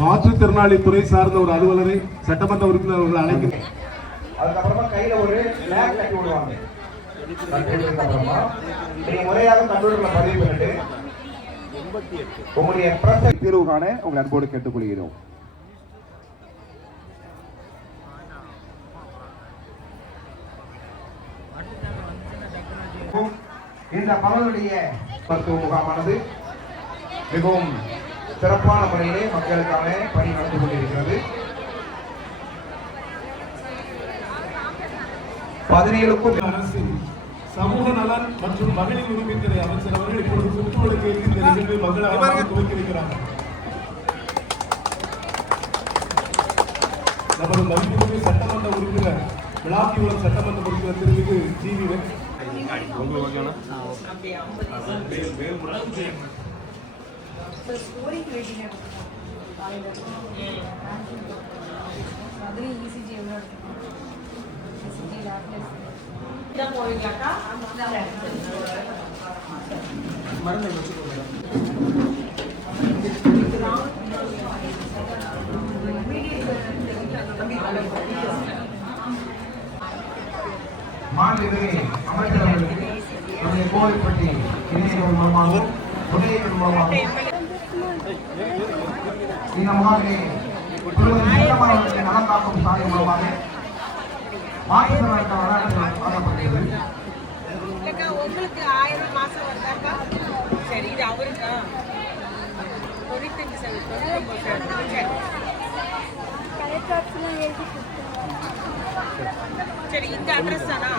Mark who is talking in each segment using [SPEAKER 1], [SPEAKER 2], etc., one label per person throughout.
[SPEAKER 1] மாற்றுத்திறனாளி துறை சார்ந்த ஒரு அலுவலரை சட்டமன்ற உறுப்பினர் அவர்கள் அழைக்கிறேன்
[SPEAKER 2] அதுக்கப்புறமா கையில ஒரு லேக் கட்டி விடுவாங்க. அப்புறமா நீங்க முறையாக கம்ப்யூட்டர்ல பதிவு பண்ணிட்டு உங்களுடைய பிரச்சனை தீர்வு காண உங்களை அன்போடு கேட்டுக்கொள்கிறோம். இந்த பலனுடைய மருத்துவ முகாமானது மிகவும் சிறப்பான முறையிலே மக்களுக்கான பணி நடந்து கொண்டிருக்கிறது பதினேழுக்கும்
[SPEAKER 1] அரசு சமூக நலன் மற்றும் மகளிர் உரிமைத்துறை அமைச்சர் அவர்கள் இப்பொழுது குத்துவிளக்கு ஏற்றி இந்த நிகழ்வை மங்களகரமாக துவக்கி வைக்கிறார்கள் நமது மதிப்புமிகு சட்டமன்ற உறுப்பினர் விளாத்தியுள்ள சட்டமன்ற உறுப்பினர் திருமிகு ஜி வி வெங்கட்
[SPEAKER 3] அதுலேயும் இசிஜி எவ்வளோ எடுத்துக்கணும் இசிஜி லேப்லெஸ்
[SPEAKER 2] மாண்புமிகு அமைச்சர் அவர்களுக்கு நம்முடைய கோவில்பட்டி இணையங்கள் மூலமாகவும் உதயங்கள் மூலமாகவும் இந்த முகாமிலே திருமதி சட்டமானவர்களுடைய நலம் காக்கும் சாலை மூலமாக மாற்றுத்திறனாளிகள் வரலாற்று வழங்கப்பட்டது
[SPEAKER 4] உங்களுக்கு ஆயிரம் மாசம் வருதாக்கா சரி இது அவருக்கா? தொண்ணூத்தஞ்சு சதவீதம் தொண்ணூத்தொம்பது சரி சரி இந்த அட்ரஸ் தானா?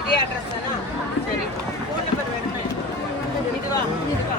[SPEAKER 4] இதே அட்ரஸ் தானா? சரி ஃபோன் நம்பர் வேணுமே? இதுவா இதுவா.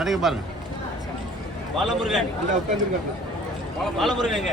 [SPEAKER 5] நடிக்க பாருங்க.
[SPEAKER 6] பாலமுருகன். பாலமுருகன்